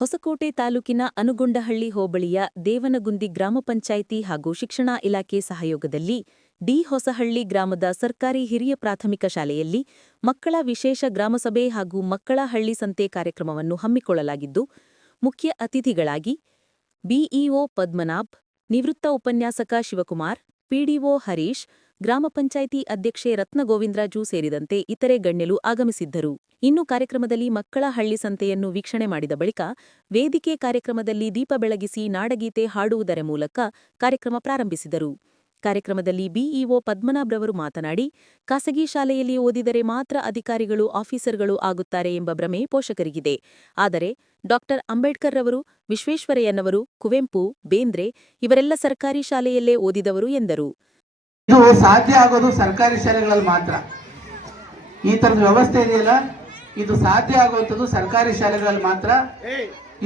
ಹೊಸಕೋಟೆ ತಾಲೂಕಿನ ಅನುಗೊಂಡಹಳ್ಳಿ ಹೋಬಳಿಯ ದೇವನಗುಂದಿ ಗ್ರಾಮ ಪಂಚಾಯಿತಿ ಹಾಗೂ ಶಿಕ್ಷಣ ಇಲಾಖೆ ಸಹಯೋಗದಲ್ಲಿ ಡಿ ಹೊಸಹಳ್ಳಿ ಗ್ರಾಮದ ಸರ್ಕಾರಿ ಹಿರಿಯ ಪ್ರಾಥಮಿಕ ಶಾಲೆಯಲ್ಲಿ ಮಕ್ಕಳ ವಿಶೇಷ ಗ್ರಾಮಸಭೆ ಹಾಗೂ ಮಕ್ಕಳ ಹಳ್ಳಿ ಸಂತೆ ಕಾರ್ಯಕ್ರಮವನ್ನು ಹಮ್ಮಿಕೊಳ್ಳಲಾಗಿದ್ದು, ಮುಖ್ಯ ಅತಿಥಿಗಳಾಗಿ ಬಿಇಒ ಪದ್ಮನಾಭ್, ನಿವೃತ್ತ ಉಪನ್ಯಾಸಕ ಶಿವಕುಮಾರ್, ಪಿಡಿಒ ಹರೀಶ್ ಗ್ರಾಮ ಪಂಚಾಯಿತಿ ಅಧ್ಯಕ್ಷೆ ರತ್ನಗೋವಿಂದರಾಜು ಸೇರಿದಂತೆ ಇತರೆ ಗಣ್ಯರು ಆಗಮಿಸಿದ್ದರು. ಇನ್ನು ಕಾರ್ಯಕ್ರಮದಲ್ಲಿ ಮಕ್ಕಳ ಹಳ್ಳಿ ಸಂತೆಯನ್ನು ವೀಕ್ಷಣೆ ಮಾಡಿದ ಬಳಿಕ ವೇದಿಕೆ ಕಾರ್ಯಕ್ರಮದಲ್ಲಿ ದೀಪ ಬೆಳಗಿಸಿ ನಾಡಗೀತೆ ಹಾಡುವುದರ ಮೂಲಕ ಕಾರ್ಯಕ್ರಮ ಪ್ರಾರಂಭಿಸಿದರು. ಕಾರ್ಯಕ್ರಮದಲ್ಲಿ ಬಿಇಒ ಪದ್ಮನಾಭ್ರವರು ಮಾತನಾಡಿ, ಖಾಸಗಿ ಶಾಲೆಯಲ್ಲಿ ಓದಿದರೆ ಮಾತ್ರ ಅಧಿಕಾರಿಗಳು, ಆಫೀಸರ್ಗಳು ಆಗುತ್ತಾರೆ ಎಂಬ ಭ್ರಮೆ ಪೋಷಕರಿಗಿದೆ. ಆದರೆ ಡಾಕ್ಟರ್ ಅಂಬೇಡ್ಕರ್ ರವರು, ವಿಶ್ವೇಶ್ವರಯ್ಯನವರು, ಕುವೆಂಪು, ಬೇಂದ್ರೆ ಇವರೆಲ್ಲ ಸರ್ಕಾರಿ ಶಾಲೆಯಲ್ಲೇ ಓದಿದವರು ಎಂದರು. ಇದು ಸಾಧ್ಯ ಆಗೋದು ಸರ್ಕಾರಿ ಶಾಲೆಗಳಲ್ಲಿ ಮಾತ್ರ. ಈ ತರದ ವ್ಯವಸ್ಥೆ ಇದೆಯಲ್ಲ? ಇದು ಸಾಧ್ಯ ಆಗುವಂಥದ್ದು ಸರ್ಕಾರಿ ಶಾಲೆಗಳಲ್ಲಿ ಮಾತ್ರ.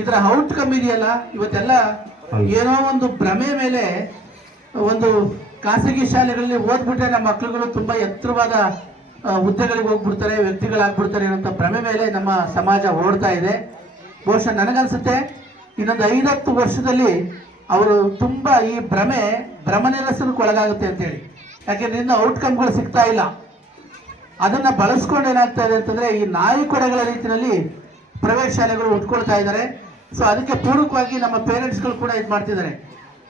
ಇದರ ಔಟ್ಕಮ್ ಇದೆಯಲ್ಲ? ಇವತ್ತೆಲ್ಲ ಏನೋ ಒಂದು ಭ್ರಮೆ ಮೇಲೆ ಒಂದು ಖಾಸಗಿ ಶಾಲೆಗಳಲ್ಲಿ ಓದ್ಬಿಟ್ರೆ ನಮ್ಮ ಮಕ್ಕಳುಗಳು ತುಂಬಾ ಎತ್ತರವಾದ ಹುದ್ದೆಗಳಿಗೆ ಹೋಗ್ಬಿಡ್ತಾರೆ ವ್ಯಕ್ತಿಗಳಾಗ್ಬಿಡ್ತಾರೆ ಅನ್ನೋ ಭ್ರಮೆ ಮೇಲೆ ನಮ್ಮ ಸಮಾಜ ಓಡ್ತಾ ಇದೆ. ಬಹುಶಃ ನನಗನ್ಸುತ್ತೆ ಇನ್ನೊಂದು ಐದತ್ತು ವರ್ಷದಲ್ಲಿ ಅವರು ತುಂಬಾ ಈ ಭ್ರಮೆ ಭ್ರಮನಿರಸನಕ್ಕೆ ಒಳಗಾಗುತ್ತೆ ಅಂತೇಳಿ. ಯಾಕೆಂದ್ರೆ ನಿನ್ನ ಔಟ್ಕಮ್ಗಳು ಸಿಗ್ತಾ ಇಲ್ಲ. ಅದನ್ನ ಬಳಸ್ಕೊಂಡು ಏನಾಗ್ತಾ ಇದೆ ಅಂತಂದ್ರೆ ಈ ನಾಯಿ ಕೊಡೆಗಳ ರೀತಿಯಲ್ಲಿ ಪ್ರೈವೇಟ್ ಶಾಲೆಗಳು ಉಟ್ಕೊಳ್ತಾ ಇದ್ದಾರೆ ಸೊ ಅದಕ್ಕೆ ಪೂರಕವಾಗಿ ನಮ್ಮ ಪೇರೆಂಟ್ಸ್ಗಳು ಕೂಡ ಇದು ಮಾಡ್ತಿದ್ದಾರೆ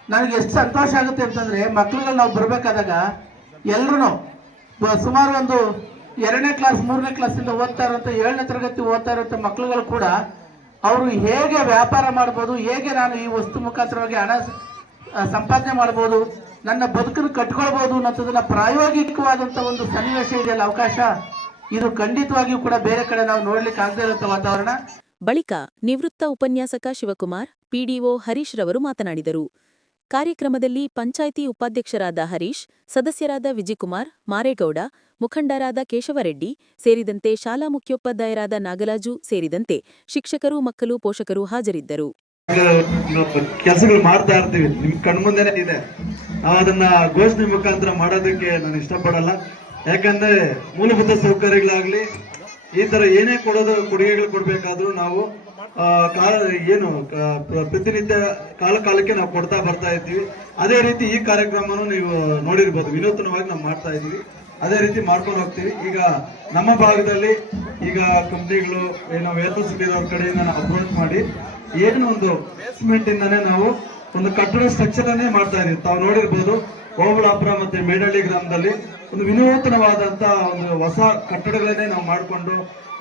ನನಗೆ ಎಷ್ಟು ಸಂತೋಷ ಆಗುತ್ತೆ ಅಂತಂದ್ರೆ ಮಕ್ಳುಗಳು ನಾವು ಬರಬೇಕಾದಾಗ ಎಲ್ರು ಸುಮಾರು ಒಂದು ಎರಡನೇ ಕ್ಲಾಸ್ ಮೂರನೇ ಕ್ಲಾಸಿಂದ ಓದ್ತಾ ಇರುವಂತ ಏಳನೇ ತರಗತಿ ಓದ್ತಾ ಇರುವಂತ ಮಕ್ಳುಗಳು ಕೂಡ ಅವರು ಹೇಗೆ ವ್ಯಾಪಾರ ಮಾಡ್ಬೋದು, ಹೇಗೆ ನಾನು ಈ ವಸ್ತು ಮುಖಾಂತರವಾಗಿ ಹಣ ಸಂಪಾದನೆ ಮಾಡ್ಬೋದು ನನ್ನ ಬದುಕನ್ನು ಕಟ್ಕೊಳ್ಬೋದು ಅನ್ನೋದನ್ನ ಪ್ರಾಯೋಗಿಕವಾದಂತ ಒಂದು ಸನ್ನಿವೇಶ ಇದೆಯಲ್ಲ ಅವಕಾಶ? ಇದು ಖಂಡಿತವಾಗಿಯೂ ಕೂಡ ಬೇರೆ ಕಡೆ ನಾವು ನೋಡ್ಲಿಕ್ಕೆ ಆಗದೇ ಇರುವಂತ ವಾತಾವರಣ. ಬಳಿಕ ನಿವೃತ್ತ ಉಪನ್ಯಾಸಕ ಶಿವಕುಮಾರ್, ಪಿಡಿಒ ಹರೀಶ್ ರವರು ಮಾತನಾಡಿದರು. ಕಾರ್ಯಕ್ರಮದಲ್ಲಿ ಪಂಚಾಯಿತಿ ಉಪಾಧ್ಯಕ್ಷರಾದ ಹರೀಶ್, ಸದಸ್ಯರಾದ ವಿಜಿಕುಮಾರ್, ಮಾರೇಗೌಡ, ಮುಖಂಡರಾದ ಕೇಶವರೆಡ್ಡಿ ಸೇರಿದಂತೆ ಶಾಲಾ ಮುಖ್ಯೋಪಾಧ್ಯಾಯರಾದ ನಾಗರಾಜು ಸೇರಿದಂತೆ ಶಿಕ್ಷಕರು, ಮಕ್ಕಳು, ಪೋಷಕರು ಹಾಜರಿದ್ದರು. ಕೆಲಸಗಳು ಮಾಡ್ತಾ ಇರ್ತೀವಿ. ನಿಮ್ ಕಣ್ಮುಂದೆನೆ ಇದೆ. ನಾವು ಅದನ್ನ ಘೋಷಣೆ ಮುಖಾಂತರ ಮಾಡೋದಕ್ಕೆ ನಾನು ಇಷ್ಟಪಡಲ್ಲ. ಯಾಕಂದ್ರೆ ಮೂಲಭೂತ ಸೌಕರ್ಯಗಳಾಗ್ಲಿ, ಈ ತರ ಏನೇ ಕೊಡೋದು, ಕೊಡುಗೆಗಳು ಕೊಡ್ಬೇಕಾದ್ರೂ ನಾವು ಏನು ಪ್ರತಿನಿತ್ಯ ಕಾಲ ಕಾಲಕ್ಕೆ ನಾವು ಕೊಡ್ತಾ ಬರ್ತಾ ಇದ್ದೀವಿ. ಅದೇ ರೀತಿ ಈ ಕಾರ್ಯಕ್ರಮನೂ ನೀವು ನೋಡಿರ್ಬೋದು. ವಿನೂತನವಾಗಿ ನಾವು ಮಾಡ್ತಾ ಇದೀವಿ ಅದೇ ರೀತಿ ಮಾಡ್ಕೊಂಡು ಹೋಗ್ತೀವಿ. ಈಗ ನಮ್ಮ ಭಾಗದಲ್ಲಿ ಈಗ ಕಂಪ್ನಿಗಳು ಏನೋ ವೇತನ ಕಡೆಯಿಂದ ಅಪ್ರೋಚ್ ಮಾಡಿ ಏನು ಒಂದು ಸಿಮೆಂಟ್ ಇಂದನೇ ನಾವು ಒಂದು ಕಟ್ಟಡ ಸ್ಟ್ರಕ್ಚರ್ ಅನ್ನೇ ಮಾಡ್ತಾ ಇದೀವಿ ತಾವು ನೋಡಿರ್ಬೋದು ಓಬಳಾಪುರ ಮತ್ತೆ ಮೇಡಳ್ಳಿ ಗ್ರಾಮದಲ್ಲಿ ಒಂದು ವಿನೂತನವಾದಂತ ಒಂದು ಹೊಸ ಕಟ್ಟಡಗಳನ್ನೇ ನಾವು ಮಾಡಿಕೊಂಡು,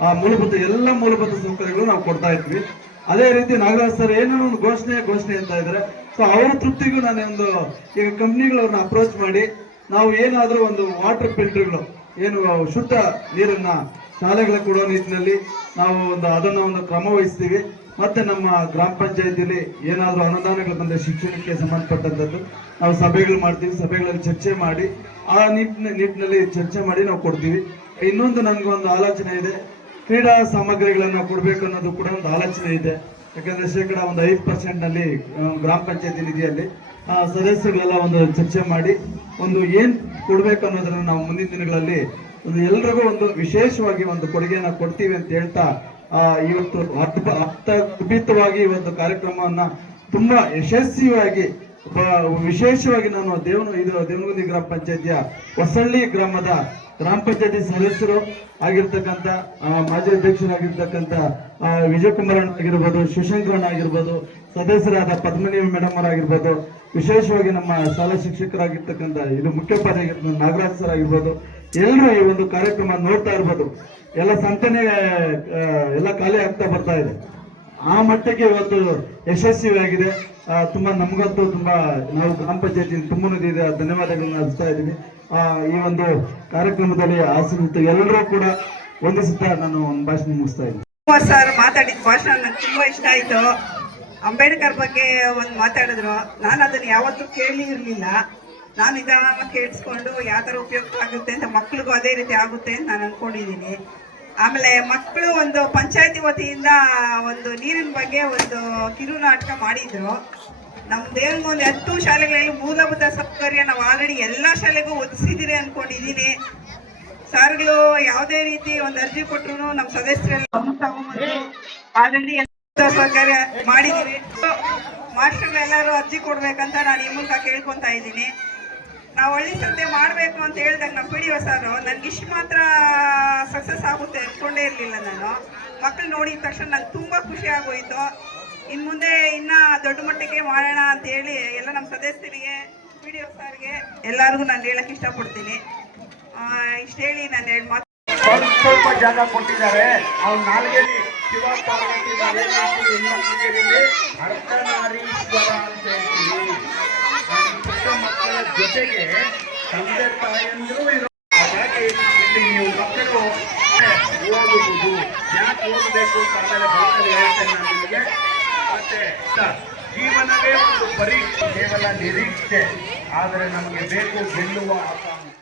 ಆ ಮೂಲಭೂತ ಎಲ್ಲ ಮೂಲಭೂತ ಸೌಕರ್ಯಗಳು ನಾವು ಕೊಡ್ತಾ ಇದ್ವಿ. ಅದೇ ರೀತಿ ನಾಗರಾಜ್ ಸರ್ ಏನೋ ಒಂದು ಘೋಷಣೆ ಘೋಷಣೆ ಅಂತ ಇದ್ದಾರೆ. ಸೊ ಅವರ ತೃಪ್ತಿಗೂ ನಾನು ಒಂದು ಈಗ ಕಂಪ್ನಿಗಳನ್ನ ಅಪ್ರೋಚ್ ಮಾಡಿ, ನಾವು ಏನಾದರೂ ಒಂದು ವಾಟರ್ ಫಿಲ್ಟರ್ಗಳು ಏನು ಶುದ್ಧ ನೀರನ್ನ ಶಾಲೆಗಳ ಕೊಡೋ ನಿಟ್ಟಿನಲ್ಲಿ ನಾವು ಒಂದು ಅದನ್ನ ಒಂದು ಕ್ರಮ ವಹಿಸ್ತೀವಿ. ಮತ್ತೆ ನಮ್ಮ ಗ್ರಾಮ ಪಂಚಾಯತಿಯಲ್ಲಿ ಏನಾದರೂ ಅನುದಾನಗಳು ಬಂದರೆ ಶಿಕ್ಷಣಕ್ಕೆ ಸಂಬಂಧಪಟ್ಟಂಥದ್ದು ನಾವು ಸಭೆಗಳು ಮಾಡ್ತೀವಿ ಸಭೆಗಳಲ್ಲಿ ಚರ್ಚೆ ಮಾಡಿ ಆ ನಿಟ್ಟಿನ ನಿಟ್ಟಿನಲ್ಲಿ ಚರ್ಚೆ ಮಾಡಿ ನಾವು ಕೊಡ್ತೀವಿ. ಇನ್ನೊಂದು ನನಗೊಂದು ಆಲೋಚನೆ ಇದೆ ಕ್ರೀಡಾ ಸಾಮಗ್ರಿಗಳನ್ನು ಕೊಡಬೇಕು ಅನ್ನೋದು ಕೂಡ ಒಂದು ಆಲೋಚನೆ ಇದೆ. ಯಾಕಂದರೆ ಶೇಕಡ ಒಂದು ಐದು ಪರ್ಸೆಂಟ್ನಲ್ಲಿ ಗ್ರಾಮ ಪಂಚಾಯತಿ ನಿಧಿಯಲ್ಲಿ ಆ, ಸದಸ್ಯರುಗಳೆಲ್ಲ ಒಂದು ಚರ್ಚೆ ಮಾಡಿ ಒಂದು ಏನು ಕೊಡಬೇಕು ಅನ್ನೋದನ್ನು ನಾವು ಮುಂದಿನ ದಿನಗಳಲ್ಲಿ ಒಂದು ಎಲ್ರಿಗೂ ಒಂದು ವಿಶೇಷವಾಗಿ ಒಂದು ಕೊಡುಗೆಯನ್ನು ಕೊಡ್ತೀವಿ ಅಂತ ಹೇಳ್ತಾ ಇವತ್ತು ಅರ್ಥ ಅರ್ಥಗರ್ಭಿತವಾಗಿ ಈ ಒಂದು ಕಾರ್ಯಕ್ರಮವನ್ನ ತುಂಬಾ ಯಶಸ್ವಿಯಾಗಿ ವಿಶೇಷವಾಗಿ ನಾನು ದೇವನ ಇದು ದೇವನಗುಂದಿ ಗ್ರಾಮ ಪಂಚಾಯತಿಯ ಹೊಸಳ್ಳಿ ಗ್ರಾಮದ ಗ್ರಾಮ ಪಂಚಾಯತಿ ಸದಸ್ಯರು ಆಗಿರ್ತಕ್ಕಂಥ ಮಾಜಿ ಅಧ್ಯಕ್ಷರಾಗಿರ್ತಕ್ಕಂಥ ಆ, ವಿಜಯಕುಮಾರಣ್ಣ ಆಗಿರ್ಬೋದು ಶಿವಶಂಕರಣ್ಣ ಆಗಿರ್ಬೋದು ಸದಸ್ಯರಾದ ಪದ್ಮನಿ ಮೇಡಮ್ ಅವರಾಗಿರ್ಬೋದು ವಿಶೇಷವಾಗಿ ನಮ್ಮ ಶಾಲಾ ಶಿಕ್ಷಕರಾಗಿರ್ತಕ್ಕಂಥ ಇದು ಮುಖ್ಯೋಪಾಧ್ಯಾಯ ನಾಗರಾಜ್ ಸರ್ ಆಗಿರ್ಬೋದು ಎಲ್ಲರೂ ಈ ಒಂದು ಕಾರ್ಯಕ್ರಮ ನೋಡ್ತಾ ಇರ್ಬೋದು. ಎಲ್ಲ ಸಂತನೆ ಎಲ್ಲ ಖಾಲಿ ಆಗ್ತಾ ಬರ್ತಾ ಇದೆ. ಆ ಮಟ್ಟಕ್ಕೆ ಇವತ್ತು ಯಶಸ್ವಿಯಾಗಿದೆ. ತುಂಬ ನಮಗಂತೂ ತುಂಬಾ ನಾವು ಗ್ರಾಮ ಪಂಚಾಯತಿ ತುಂಬ ಇದೆ, ಧನ್ಯವಾದಗಳನ್ನ ಅರ್ಪಿಸ್ತಾ ಇದ್ದೀನಿ ಈ ಒಂದು ಕಾರ್ಯಕ್ರಮದಲ್ಲಿ ಆಸಕ್ತ ಎಲ್ಲರೂ ಕೂಡ ವಂದಿಸುತ್ತಾ ನಾನು ಒಂದು ಭಾಷಣ ಮುಗಿಸ್ತಾ ಇದ್ದೀನಿ. ಸರ್ ಮಾತಾಡಿದ ಭಾಷಣ ನಂಗೆ ತುಂಬಾ ಇಷ್ಟ ಆಯ್ತು. ಅಂಬೇಡ್ಕರ್ ಬಗ್ಗೆ ಒಂದು ಮಾತಾಡಿದ್ರು. ನಾನು ಅದನ್ನ ಯಾವತ್ತೂ ಕೇಳಿ ಇರಲಿಲ್ಲ ನಾನು ನಿಧಾನ ಕೇಳಿಸ್ಕೊಂಡು ಯಾವ ಥರ ಉಪಯುಕ್ತ ಆಗುತ್ತೆ ಅಂತ ಮಕ್ಳಿಗೂ ಅದೇ ರೀತಿ ಆಗುತ್ತೆ ಅಂತ ನಾನು ಅಂದ್ಕೊಂಡಿದ್ದೀನಿ ಆಮೇಲೆ ಮಕ್ಕಳು ಒಂದು ಪಂಚಾಯತಿ ವತಿಯಿಂದ ಒಂದು ನೀರಿನ ಬಗ್ಗೆ ಒಂದು ಕಿರು ನಾಟಕ ಮಾಡಿದ್ರು. ನಮ್ಮ ದೇವನಿಗೊಂದು ಹತ್ತು ಶಾಲೆಗಳಲ್ಲಿ ಮೂಲಭೂತ ಸೌಕರ್ಯ ನಾವು ಆಲ್ರೆಡಿ ಎಲ್ಲ ಶಾಲೆಗೂ ಒದಗಿಸಿದ್ದೀರಿ ಅಂದ್ಕೊಂಡಿದ್ದೀನಿ ಸರ್ಗಳು ಯಾವುದೇ ರೀತಿ ಒಂದು ಅರ್ಜಿ ಕೊಟ್ಟರು ನಮ್ಮ ಸದಸ್ಯರೆಲ್ಲ ಆಲ್ರೆಡಿ ಆಲ್ರೆಡಿ ಸೌಕರ್ಯ ಮಾಡಿದ್ದೀವಿ. ಮಾಸ್ಟರ್ಗಳೆಲ್ಲರೂ ಅರ್ಜಿ ಕೊಡ್ಬೇಕಂತ ನಾನು ಈ ಮೂಲಕ ಕೇಳ್ಕೊತಾ ಇದ್ದೀನಿ. ನಾವು ಹಳ್ಳಿ ಸಂತೆ ಮಾಡಬೇಕು ಅಂತ ಹೇಳಿದಾಗ ನಮ್ಮ ಪಿ ಡಿ ಸಾರು, ನನ್ಗೆ ಇಷ್ಟು ಮಾತ್ರ ಸಕ್ಸಸ್ ಆಗುತ್ತೆ ಅಂದ್ಕೊಂಡೇ ಇರಲಿಲ್ಲ ನಾನು. ಮಕ್ಕಳು ನೋಡಿದ ತಕ್ಷಣ ನಂಗೆ ತುಂಬ ಖುಷಿ ಆಗೋಯಿತು. ಇನ್ನು ಮುಂದೆ ಇನ್ನೂ ದೊಡ್ಡ ಮಟ್ಟಕ್ಕೆ ಮಾಡೋಣ ಅಂತ ಹೇಳಿ ಎಲ್ಲ ನಮ್ಮ ಸದಸ್ಯರಿಗೆ ಪಿ ಡಿ ಒ ಸರ್ಗೆ ಎಲ್ಲರಿಗೂ ನಾನು ಹೇಳಕ್ಕೆ ಇಷ್ಟಪಡ್ತೀನಿ. ಇಷ್ಟು ಹೇಳಿ ನಾನು ಹೇಳಿ ಮಾತು ಸ್ವಲ್ಪ ಜಾಗ ಕೊಟ್ಟಿದ್ದಾರೆ. ಅವ್ರು ನಾಲ್ಗೆಲಿ ಶಿವ ಪಾರ್ವತಿ ಅರ್ಧನಾರೀಶ್ವರ ಅಂತ ಹೇಳಿ ಜೊತೆಗೆ ತಂದೆ ಇರೋ ಹಾಗಾಗಿ ಇಲ್ಲಿ ನೀವು ಮಕ್ಕಳು ಓದಬಹುದು. ಯಾಕೆ ಓದಬೇಕು ಆಮೇಲೆ ಬರ್ತದೆ ಹೇಳ್ತೇನೆ ನಾನು ನಿಮಗೆ. ಮತ್ತೆ ಜೀವನವೇ ಒಂದು ಪರೀಕ್ಷೆ, ಕೇವಲ ನಿರೀಕ್ಷೆ. ಆದರೆ ನಮಗೆ ಬೇಕು ಗೆಲ್ಲುವ ಆಕಾಂಕ್ಷೆ.